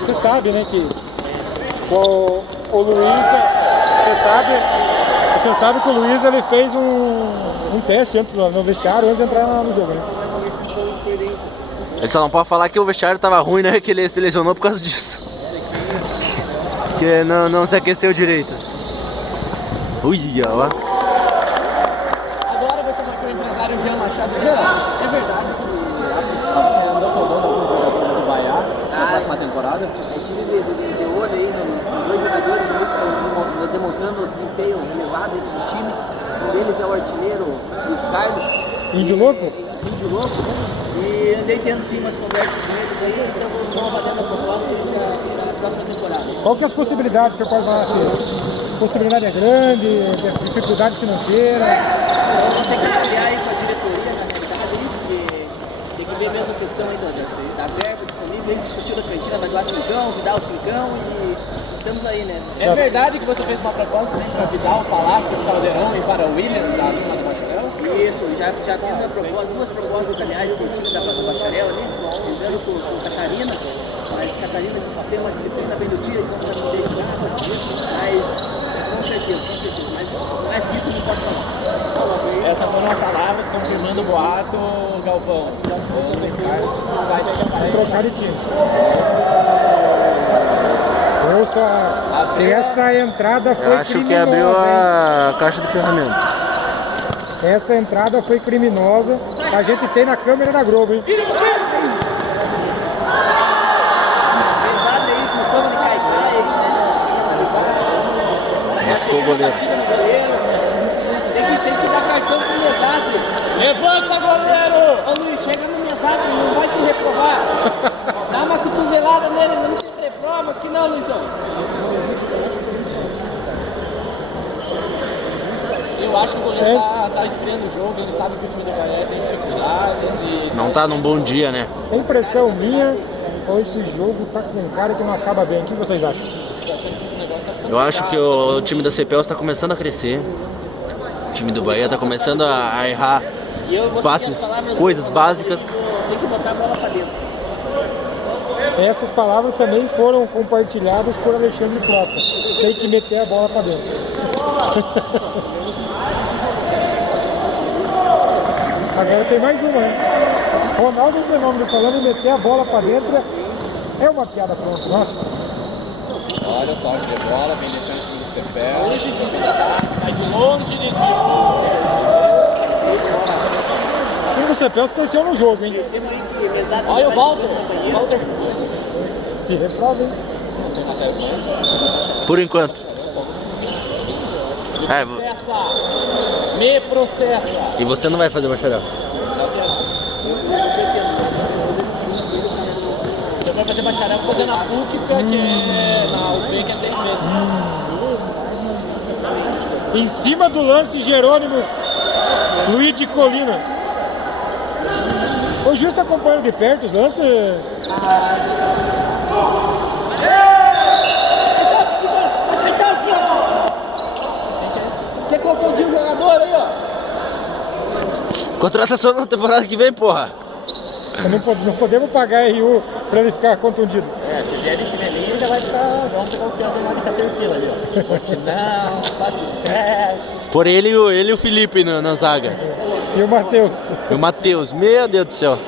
Você sabe, né, que o Luiz, você sabe que o Luiz ele fez um teste antes no vestiário, antes de entrar no jogo, né? Ele só não pode falar que o vestiário tava ruim, né? Que ele se lesionou por causa disso. Que não se aqueceu direito. Uia, ó. Agora vai chamar aqui o empresário Jean Machado. Jean, é verdade que andou salvando alguns jogadores do Bahia na próxima temporada? É estilo de olho aí nos dois jogadores que estão demonstrando o desempenho elevado desse time. Um deles é o artilheiro Luiz Carlos. Índio Louco? Índio Louco. E andei tendo sim umas conversas com eles aí, estão avaliando a proposta da próxima temporada. Qual que é as possibilidades que você pode falar assim? Possibilidade é grande, dificuldade financeira? Então tem que avaliar aí com a diretoria, na realidade, aí, porque tem que ver mesmo a questão aí da verba disponível. A gente discutiu da cantina, vai doar cincão, Vidal cincão e estamos aí, né? É verdade que você fez uma proposta né, para Vidal, Palácio, Caldeirão e para o William da turma do Bacharel? Isso, já fiz uma proposta, duas propostas, aliás, por time do Bacharel ali, lembrando com Catarina, mas Catarina tem uma disciplina bem do dia, então já não dei nada, mas com certeza, mas mais que isso não pode falar. Essas foram as palavras confirmando o boato, Galvão. O Luiz Carlos vai Trocar de time. Essa entrada foi Acho criminosa. que abriu hein? a caixa de ferramentas. Essa entrada foi criminosa. A gente tem na câmera da Globo, hein? Pesado aí, com fama de caicai aí, né? Mascou o goleiro. Batida no goleiro. Tem que dar cartão pro Mesado. Levanta, goleiro! Ô Luiz, chega no Mesado, não vai te reprovar. Dá uma cotovelada nele, não te reprova aqui não, Luizão. Eu acho que o goleiro tá esfriando o jogo, ele sabe que o time do Bahia tem dificuldades e... Não tá num bom dia, né? É impressão minha ou esse jogo tá com um cara que não acaba bem? O que vocês acham? Eu acho que o time da CPL está começando a crescer. O time do Bahia está começando a errar E eu vou seguir passes, as palavras coisas básicas. Tem que botar a bola pra dentro. Essas palavras também foram compartilhadas por Alexandre Frota. Tem que meter a bola pra dentro. Agora tem mais uma, hein? Ronaldo Fenômeno falando meter a bola pra dentro é uma piada pronta. Nossa. Olha o toque de bola, vem descendo o time do CPL. Vai de longe, desviou. O time do CPL se conheceu no jogo, hein? Olha o Walter. Walter. Que reprova, hein? Por enquanto. Processa. Me processa. E você não vai fazer bacharel? Eu vou fazer bacharel, vou fazer na PUC, que é na UP, que é 6 meses. Em cima do lance, Jerônimo Luiz de Colina. O juiz acompanha de perto os lances. Quer contundir o jogador aí, ó? Contratação na temporada que vem, porra. Não podemos pagar RU pra ele ficar contundido. Se vier de chinelinho, já vai ficar. Vamos pegar o peso lá de Caterpillar ali, ó. Cortinão, só sucesso. Por ele e o Felipe na zaga. E o Matheus. E o Matheus, meu Deus do céu.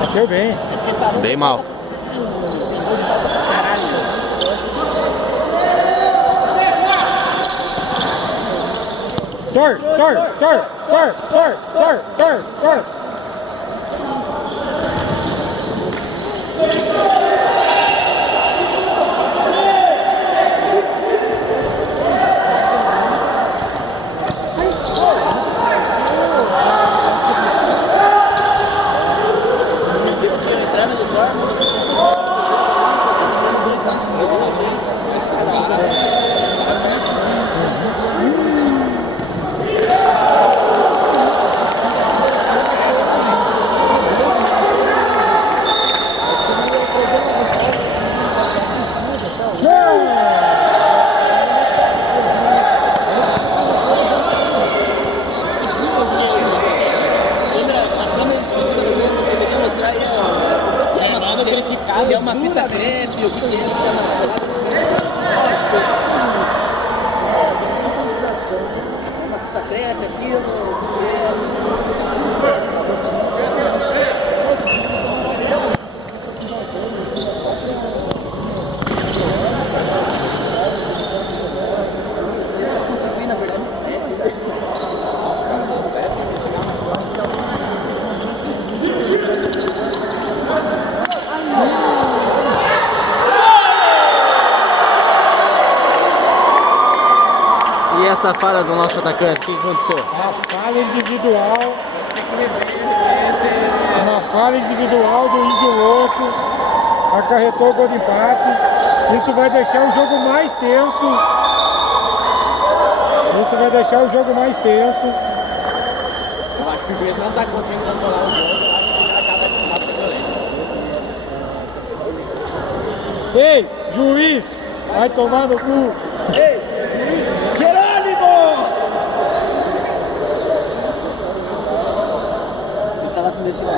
Bateu bem. Bem mal. Tor. uma fita crepe, o que é? Uma fita crepe, aquilo, E essa falha do nosso atacante, o que aconteceu? Uma falha individual. Uma falha individual do Índio Louco. Acarretou o gol de empate. Isso vai deixar o jogo mais tenso. Isso vai deixar o jogo mais tenso. Eu acho que o juiz não está conseguindo controlar o jogo. Eu acho que já vai se matar por isso. Ei, juiz! Vai tomar no cu! Ei, Jerônimo! Ele tá lá se mexendo.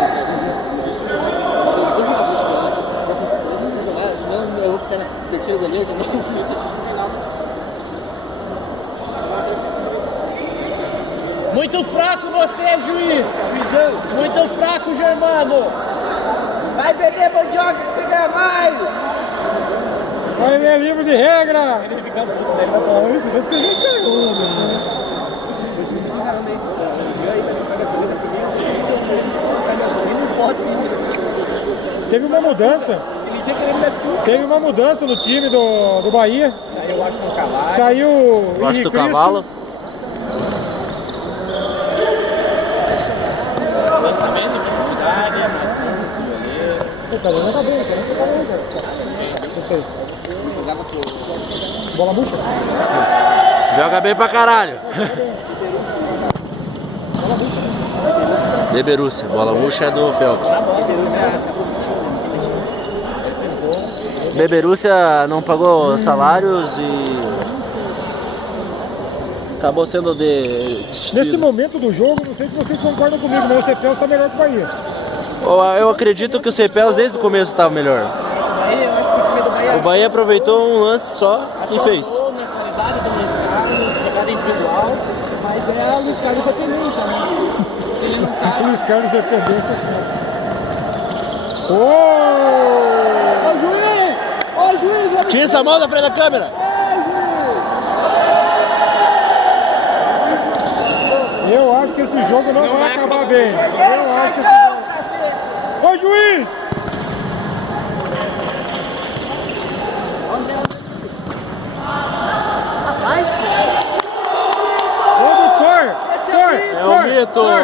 Senão eu vou ficar na terceira goleira de novo. Muito fraco você, juiz! Muito fraco, Germano! Vai perder, Mandioca, que você ganha mais! Vai ler livro de regra! Ele fica puto, ele vai falar isso, vai porque já caiu, né? Teve uma mudança. Teve uma mudança no time do Bahia. Saiu o Washington Cavalo. Saiu o Gosto Henrique do cavalo. Lançamento de dificuldade, é mais que o goleiro. Tá dando na cabeça, né? Isso aí. Bola murcha? Joga bem pra caralho. Beberúcia, bola murcha é do Phelps. Beberúcia não pagou salários e acabou sendo Nesse momento do jogo, não sei se vocês concordam comigo, mas o CPEL está melhor que o Bahia. Eu acredito que o CPEL desde o começo estava melhor. Eu acho que o time do Bahia O Bahia aproveitou um lance só e fez. na qualidade do Luiz Carlos, jogada individual, mas é o Luiz Carlos dependência, né? Se ele não sabe. Luiz Carlos dependência. Ô juiz! Ô juiz! Tira essa mão da frente da câmera. Eu acho que esse jogo não vai acabar bem. Eu acho que esse jogo... Ô juiz! Ô doutor! É o mito. Tor!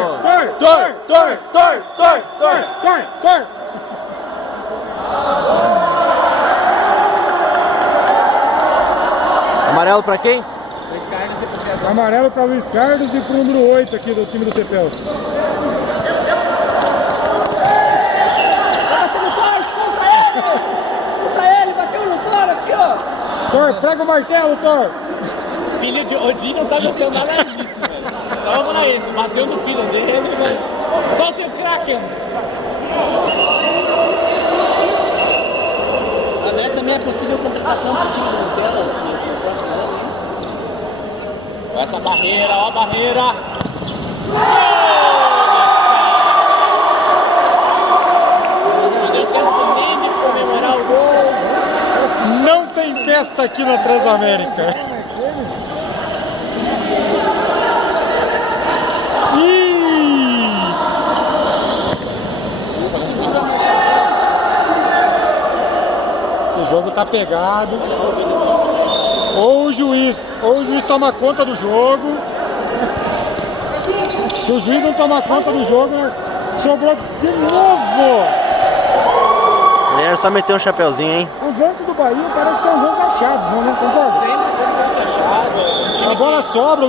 Amarelo pra quem? Luiz Carlos e Proteção. Amarelo para Luiz Carlos e para o número 8 aqui do time do CPEL. Expulsa ele, bateu no Toro aqui, ó! Tor, pega o martelo, Tor! Filho de Odin não tá gostando nada disso, velho. Só pra isso, bateu no filho dele, velho. Solta o Kraken! André também é possível contratação pro time do Velas no próximo ano, hein? Essa barreira, ó a barreira! Não deu tempo nem de comemorar o gol. Não tem festa aqui na Transamérica. Esse jogo tá pegado. Ou o juiz toma conta do jogo. Se o juiz não tomar conta do jogo, sobrou de novo. Ele era só meter um chapeuzinho, hein? Os lances do Bahia parecem que são lances achados, não concorda? Sempre tem que ser achado. A bola sobra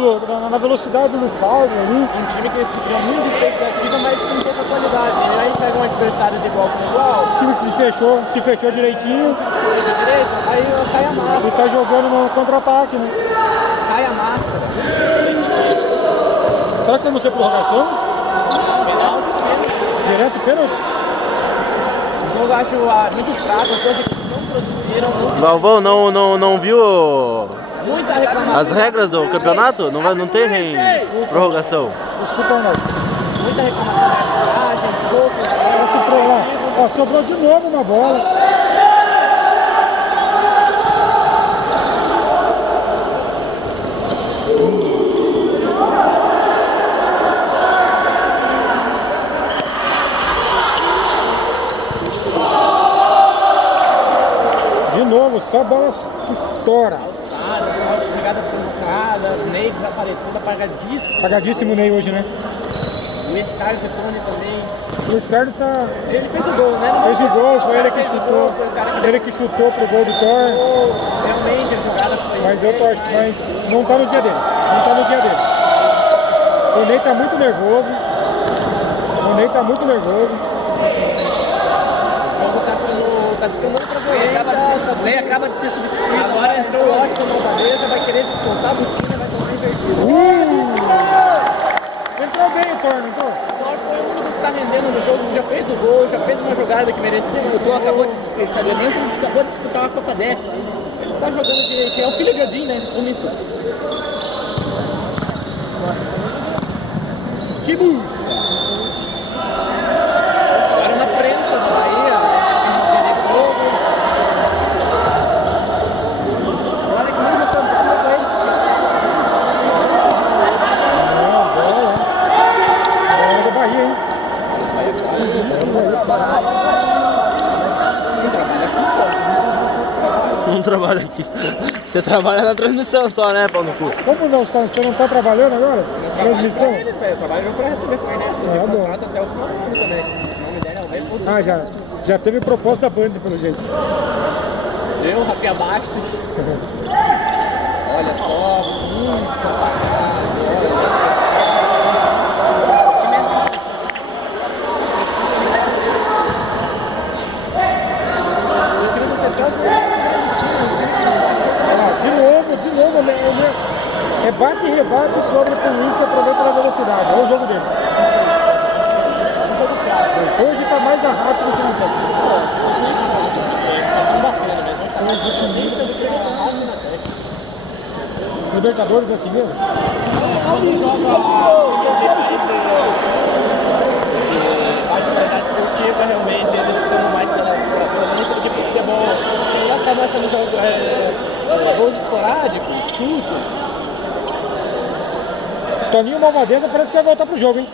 na velocidade do Luiz Carlos ali. Um time que se criou muita expectativa, mas com pouca qualidade. E aí pega um adversário de igual com igual. O time que se fechou direitinho Esquerda de direita, aí cai a e máscara. tá jogando no contra-ataque, né? Cai a máscara. Será que vamos ter prorrogação? Penal dos pênaltis. Direto pênalti? jogo eu acho muito fraco, as duas equipes não produziram, Galvão, não viu muita reclamação. as regras do campeonato? Não tem prorrogação. Desculpa nós. Muita reclamação da arbitragem, pouco. Ó, sobrou de novo uma bola. De novo, só bola estoura. Alçada, só jogada provocada, Ney desaparecido, apagadíssimo. Apagadíssimo o Ney hoje, né? Luiz Carlos Zetone também. O Luiz Carlos tá... Ele fez o gol, né? Fez o gol, foi ele que fez o chutou. gol, foi o cara que Ele que chutou pro gol do Thor. realmente a jogada foi. Mas eu torço, mas não tá no dia dele. Não tá no dia dele. O Ney tá muito nervoso. O Ney tá muito nervoso. O jogo tá descambando pra violência. O Ney acaba de ser substituído. Agora entrou o Washington na cabeça, vai querer se soltar a botina, vai tomar invertido. Entrou bem o Thor, não entrou? O Thor foi o único que tá rendendo no jogo, já fez o gol, já fez uma jogada que merecia. Disputou, acabou de disputar. Ele acabou de disputar uma Copa Def. Tá jogando direitinho, é o filho de Odin, né? Bonito. Tibus! Agora na prensa do Bahia, esse finalzinho de jogo. Olha que manja Santana com ele. Bola do Bahia, hein? Não trabalha aqui. Você trabalha na transmissão só, né, pau no cu? Como não? Você não tá trabalhando agora? Transmissão? Eu trabalho pra TV, né? É, bom. Contrato até o final do ano também. Se não me der, não vai voltar. Ah, já teve proposta da Band, pelo jeito. Eu, Rafinha Bastos. Olha só, muito De novo, é bate e rebate sobre o Luiz que aproveita a velocidade. Olha o jogo deles. Hoje tá mais na raça do que no campo. Libertadores é assim mesmo? esportiva, realmente eles estão mais pela violência do que pro futebol. E acabam achando gols esporádicos, chutes. Toninho Malvadeza parece que vai voltar pro jogo, hein?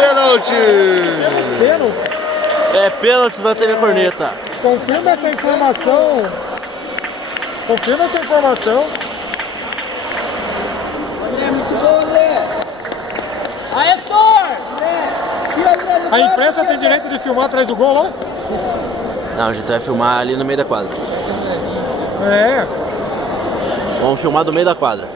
Pênalti! Pênalti. É pênalti da TV Corneta. Confirma essa informação. Confirma essa informação. André, muito bom, André. Aê, Thor! A imprensa tem direito de filmar atrás do gol lá? Não, a gente vai filmar ali no meio da quadra. É. Vamos filmar do meio da quadra.